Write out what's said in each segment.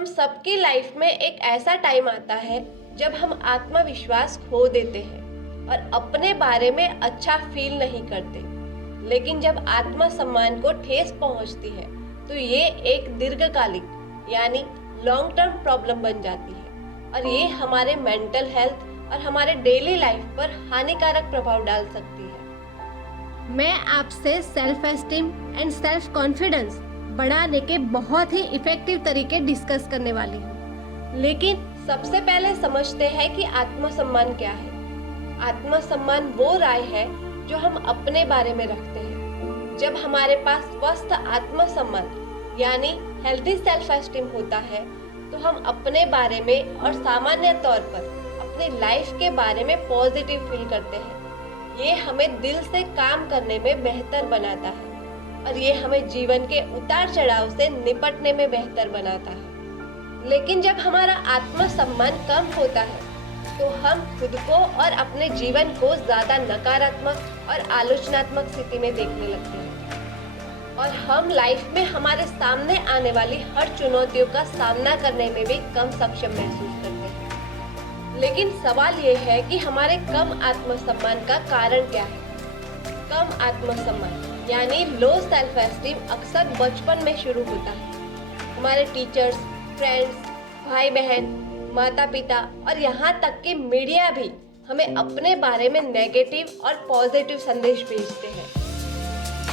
हम सबकी लाइफ में एक ऐसा टाइम आता है जब हम आत्मविश्वास खो देते हैं और अपने बारे में अच्छा फील नहीं करते। लेकिन जब आत्मसम्मान को ठेस पहुंचती है तो ये एक दीर्घकालिक यानी लॉन्ग टर्म प्रॉब्लम बन जाती है और ये हमारे मेंटल हेल्थ और हमारे डेली लाइफ पर हानिकारक प्रभाव डाल सकती है। मैं आपसे self esteem and self confidence बढ़ाने के बहुत ही इफेक्टिव तरीके डिस्कस करने वाली हूँ। लेकिन सबसे पहले समझते हैं कि आत्मसम्मान क्या है। आत्मसम्मान वो राय है जो हम अपने बारे में रखते हैं। जब हमारे पास स्वस्थ आत्मसम्मान यानी हेल्दी सेल्फ एस्टीम होता है तो हम अपने बारे में और सामान्य तौर पर अपनी लाइफ के बारे में पॉजिटिव फील करते हैं। ये हमें दिल से काम करने में बेहतर बनाता है और ये हमें जीवन के उतार चढ़ाव से निपटने में बेहतर बनाता है। लेकिन जब हमारा आत्मसम्मान कम होता है तो हम खुद को और अपने जीवन को ज्यादा नकारात्मक और आलोचनात्मक स्थिति में देखने लगते हैं और हम लाइफ में हमारे सामने आने वाली हर चुनौतियों का सामना करने में भी कम सक्षम महसूस करते हैं। लेकिन सवाल ये है कि हमारे कम आत्मसम्मान का कारण क्या है। कम आत्मसम्मान यानी लो सेल्फ एस्टीम अक्सर बचपन में शुरू होता है। हमारे टीचर्स, फ्रेंड्स, भाई बहन, माता पिता और यहाँ तक कि मीडिया भी हमें अपने बारे में नेगेटिव और पॉजिटिव संदेश भेजते हैं।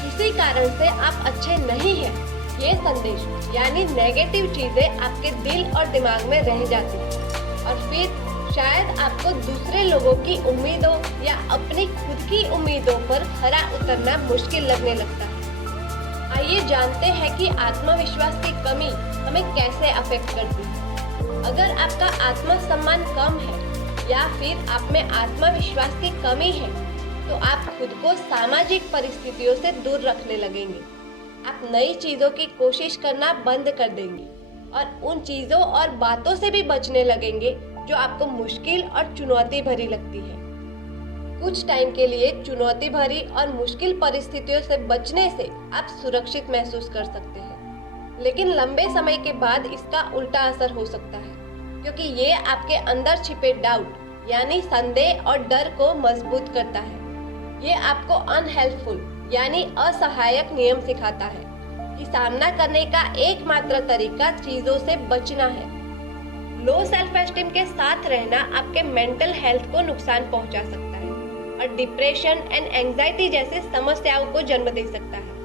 इसी कारण से आप अच्छे नहीं हैं ये संदेश यानी नेगेटिव चीजें आपके दिल और दिमाग में रह जाती हैं और फिर शायद आपको दूसरे लोगों की उम्मीदों या अपनी खुद की उम्मीदों पर खरा उतरना मुश्किल लगने लगता है। आइए जानते हैं कि आत्मविश्वास की कमी हमें कैसे अफेक्ट करती है। अगर आपका आत्मसम्मान कम है या फिर आप में आत्मविश्वास की कमी है तो आप खुद को सामाजिक परिस्थितियों से दूर रखने लगेंगे। आप नई चीजों की कोशिश करना बंद कर देंगे और उन चीजों और बातों से भी बचने लगेंगे जो आपको मुश्किल और चुनौती भरी लगती है। कुछ टाइम के लिए चुनौती भरी और मुश्किल परिस्थितियों से बचने से आप सुरक्षित महसूस कर सकते हैं, लेकिन लंबे समय के बाद इसका उल्टा असर हो सकता है क्योंकि ये आपके अंदर छिपे डाउट यानी संदेह और डर को मजबूत करता है। ये आपको अनहेल्पफुल यानी असहायक नियम सिखाता है कि सामना करने का एकमात्र तरीका चीजों से बचना है। लो सेल्फ एस्टीम के साथ रहना आपके मेंटल हेल्थ को नुकसान पहुंचा सकता है और डिप्रेशन एंड एंजाइटी जैसे समस्याओं को जन्म दे सकता है।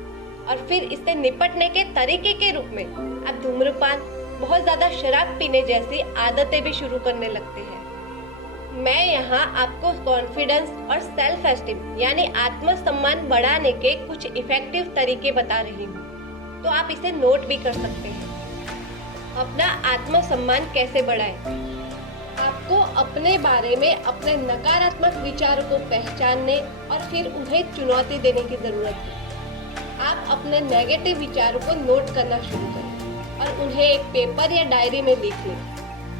और फिर इससे निपटने के तरीके के रूप में आप धूम्रपान, बहुत ज्यादा शराब पीने जैसी आदतें भी शुरू करने लगते हैं। मैं यहाँ आपको कॉन्फिडेंस और सेल्फ एस्टीम यानी आत्मसम्मान बढ़ाने के कुछ इफेक्टिव तरीके बता रही हूँ, तो आप इसे नोट भी कर सकते हैं। अपना आत्मसम्मान कैसे बढ़ाएं? आपको अपने बारे में अपने नकारात्मक विचारों को पहचानने और फिर उन्हें चुनौती देने की जरूरत है। आप अपने नेगेटिव विचारों को नोट करना शुरू करें और उन्हें एक पेपर या डायरी में लिख लें।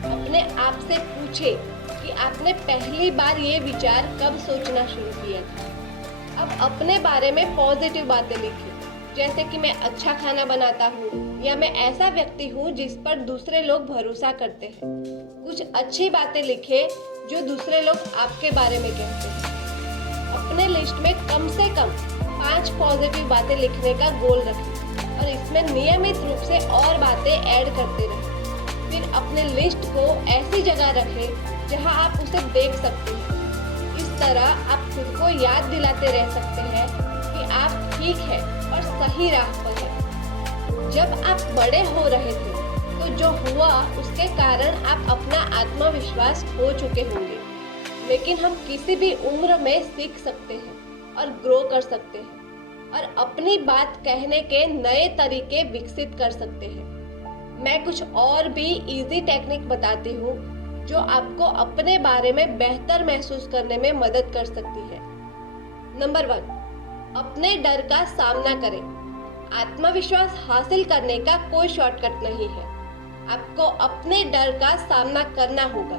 अपने आप से पूछें कि आपने पहली बार ये विचार कब सोचना शुरू किया था। अब अपने बारे में पॉजिटिव बातें लिखें, जैसे कि मैं अच्छा खाना बनाता हूँ या मैं ऐसा व्यक्ति हूँ जिस पर दूसरे लोग भरोसा करते हैं। कुछ अच्छी बातें लिखें जो दूसरे लोग आपके बारे में कहते हैं। अपने लिस्ट में कम से कम 5 पॉजिटिव बातें लिखने का गोल रखें और इसमें नियमित रूप से और बातें ऐड करते रहें। फिर अपने लिस्ट को ऐसी जगह रखें जहां आप उसे देख सकते हैं। इस तरह आप खुद को याद दिलाते रह सकते हैं कि आप ठीक है और सही राह पर हैं। जब आप बड़े हो रहे थे तो जो हुआ उसके कारण आप अपना आत्मविश्वास खो चुके होंगे, लेकिन हम किसी भी उम्र में सीख सकते हैं और ग्रो कर सकते हैं और अपनी बात कहने के नए तरीके विकसित कर सकते हैं। मैं कुछ और भी इजी टेक्निक बताती हूँ जो आपको अपने बारे में बेहतर महसूस करने में मदद कर सकती है। नंबर 1, अपने डर का सामना करें। आत्मविश्वास हासिल करने का कोई शॉर्टकट नहीं है। आपको अपने डर का सामना करना होगा।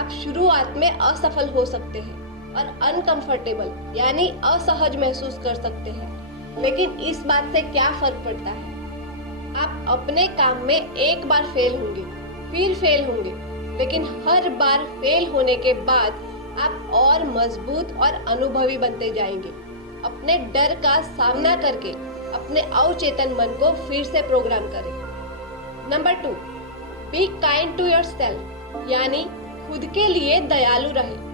आप शुरुआत में असफल हो सकते हैं और अनकंफर्टेबल यानी असहज महसूस कर सकते हैं, लेकिन इस बात से क्या फर्क पड़ता है। आप अपने काम में एक बार फेल होंगे फिर फेल होंगे, लेकिन हर बार फेल होने के बाद आप और मजबूत और अनुभवी बनते जाएंगे। अपने डर का सामना करके अपने अवचेतन मन को फिर से प्रोग्राम करें। Number 2, be kind to yourself, यानी खुद के लिए दयालु रहे।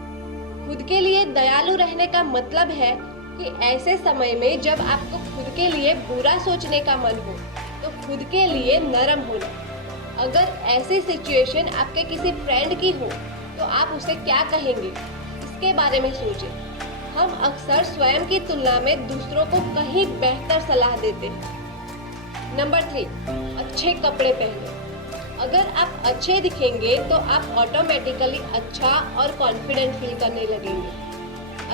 खुद के लिए दयालु रहने का मतलब है कि ऐसे समय में जब आपको खुद के लिए बुरा सोचने का मन हो तो खुद के लिए नरम होना। अगर ऐसी सिचुएशन आपके किसी फ्रेंड की हो तो आप उसे क्या कहेंगे, इसके बारे में सोचें। हम अक्सर स्वयं की तुलना में दूसरों को कहीं बेहतर सलाह देते हैं। नंबर 3, अच्छे कपड़े पहने। अगर आप अच्छे दिखेंगे तो आप ऑटोमेटिकली अच्छा और कॉन्फिडेंट फील करने लगेंगे।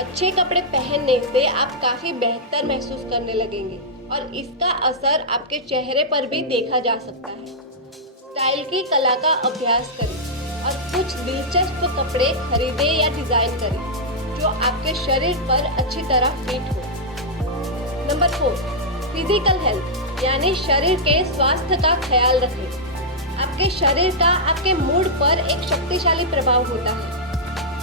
अच्छे कपड़े पहनने से आप काफ़ी बेहतर महसूस करने लगेंगे और इसका असर आपके चेहरे पर भी देखा जा सकता है। स्टाइल की कला का अभ्यास करें और कुछ दिलचस्प कपड़े खरीदें या डिज़ाइन करें जो आपके शरीर पर अच्छी तरह फिट हो। नंबर 4, फिजिकल हेल्थ, यानी शरीर के स्वास्थ्य का ख्याल रखें। आपके शरीर का आपके मूड पर एक शक्तिशाली प्रभाव होता है।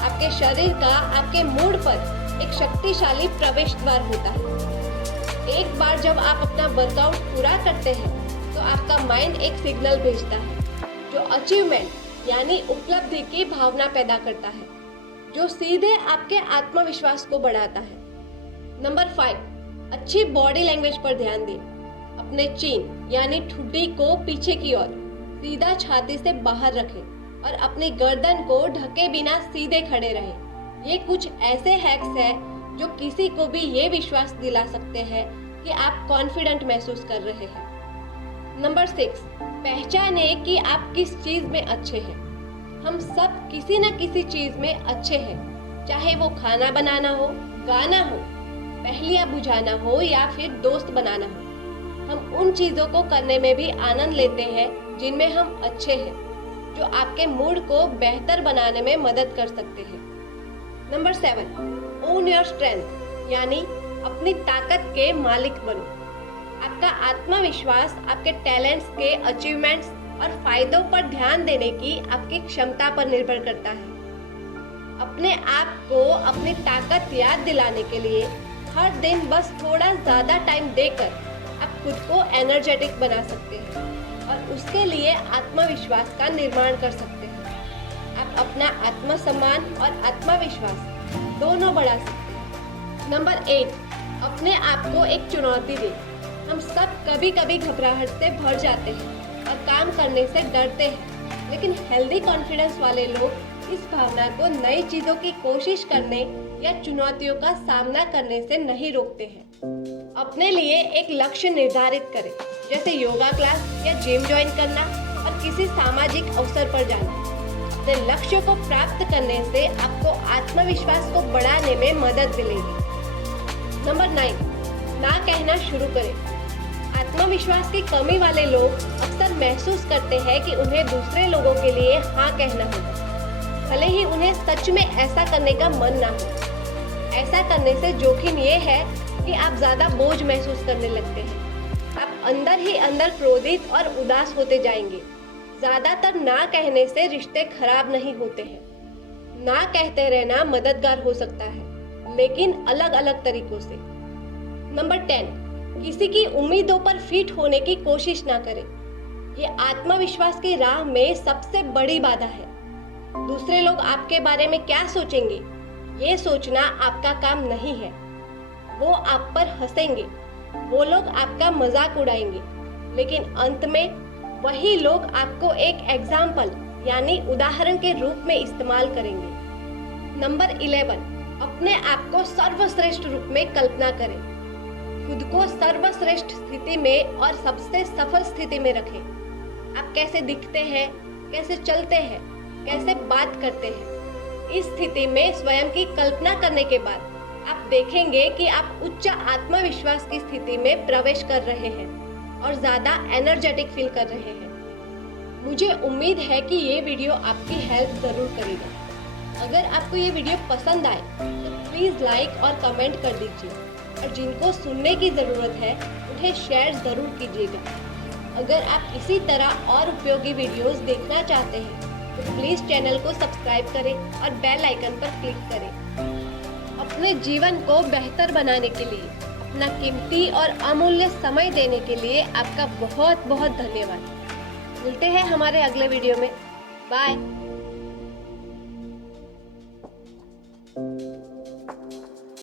आपके शरीर का आपके मूड पर एक शक्तिशाली प्रवेश द्वार होता है। एक बार जब आप अपना वर्कआउट पूरा करते हैं तो आपका माइंड एक सिग्नल भेजता है जो अचीवमेंट यानी उपलब्धि की भावना पैदा करता है, जो सीधे आपके आत्मविश्वास को बढ़ाता है। नंबर 5, अच्छी बॉडी लैंग्वेज पर ध्यान दें। अपने चिन यानी ठुड्डी को पीछे की ओर सीधा छाती से बाहर रखें और अपनी गर्दन को ढके बिना सीधे खड़े रहें। ये कुछ ऐसे हैक्स हैं जो किसी को भी ये विश्वास दिला सकते हैं कि आप कॉन्फिडेंट महसूस कर रहे हैं। नंबर 6, पहचाने कि आप किस चीज़ में अच्छे हैं। हम सब किसी न किसी चीज़ में अच्छे हैं, चाहे वो खाना बनाना हो, गाना हो, पहेलियाँ बुझाना हो या फिर दोस्त बनाना हो। हम उन चीज़ों को करने में भी आनंद लेते हैं जिनमें हम अच्छे हैं, जो आपके मूड को बेहतर बनाने में मदद कर सकते हैं। नंबर 7, ओन योर स्ट्रेंथ, यानी अपनी ताकत के मालिक बनो। आपका आत्मविश्वास आपके टैलेंट्स के अचीवमेंट्स और फायदों पर ध्यान देने की आपकी क्षमता पर निर्भर करता है। अपने आप को अपनी ताकत याद दिलाने के लिए हर दिन बस थोड़ा ज़्यादा टाइम देकर आप खुद को एनर्जेटिक बना सकते हैं और उसके लिए आत्मविश्वास का निर्माण कर सकते हैं। आप अपना आत्मसम्मान और आत्मविश्वास दोनों बढ़ा सकते हैं। नंबर 8, अपने आप को एक चुनौती दें। हम सब कभी कभी घबराहट से भर जाते हैं और काम करने से डरते हैं, लेकिन हेल्दी कॉन्फिडेंस वाले लोग इस भावना को नई चीज़ों की कोशिश करने या चुनौतियों का सामना करने से नहीं रोकते हैं। अपने लिए एक लक्ष्य निर्धारित करें, जैसे योगा क्लास या जिम ज्वाइन करना और किसी सामाजिक अवसर पर जाना। अपने लक्ष्य को प्राप्त करने से आपको आत्मविश्वास को बढ़ाने में मदद मिलेगी। नंबर 9, ना कहना शुरू करें। आत्मविश्वास की कमी वाले लोग अक्सर महसूस करते हैं कि उन्हें दूसरे लोगों के लिए हाँ कहना होगा, भले ही उन्हें सच में ऐसा करने का मन ना हो। ऐसा करने से जोखिम ये है कि आप ज़्यादा बोझ महसूस करने लगते हैं। आप अंदर ही अंदर क्रोधित और उदास होते जाएंगे। ज़्यादातर ना कहने से रिश्ते खराब नहीं होते हैं। ना कहते रहना मददगार हो सकता है, लेकिन अलग अलग तरीकों से। नंबर 10, किसी की उम्मीदों पर फिट होने की कोशिश ना करें। ये आत्मविश्वास की राह में सबसे बड़ी बाधा है। दूसरे लोग आपके बारे में क्या सोचेंगे, ये सोचना आपका काम नहीं है। वो आप पर हंसेंगे, वो लोग आपका मजाक उड़ाएंगे, लेकिन अंत में वही लोग आपको एक एग्जाम्पल यानी उदाहरण के रूप में इस्तेमाल करेंगे। नंबर 11, अपने आप को सर्वश्रेष्ठ रूप में कल्पना करें। खुद को सर्वश्रेष्ठ स्थिति में और सबसे सफल स्थिति में रखें। आप कैसे दिखते हैं, कैसे चलते हैं, कैसे बात करते हैं। इस स्थिति में स्वयं की कल्पना करने के बाद आप देखेंगे कि आप उच्च आत्मविश्वास की स्थिति में प्रवेश कर रहे हैं और ज़्यादा एनर्जेटिक फील कर रहे हैं। मुझे उम्मीद है कि ये वीडियो आपकी हेल्प ज़रूर करेगा। अगर आपको ये वीडियो पसंद आए तो प्लीज़ लाइक और कमेंट कर दीजिए और जिनको सुनने की ज़रूरत है उन्हें शेयर ज़रूर कीजिएगा। अगर आप इसी तरह और उपयोगी वीडियोस देखना चाहते हैं तो प्लीज़ चैनल को सब्सक्राइब करें और बेल आइकन पर क्लिक करें। अपने जीवन को बेहतर बनाने के लिए अपना कीमती और अमूल्य समय देने के लिए आपका बहुत बहुत धन्यवाद। मिलते हैं हमारे अगले वीडियो में। बाय।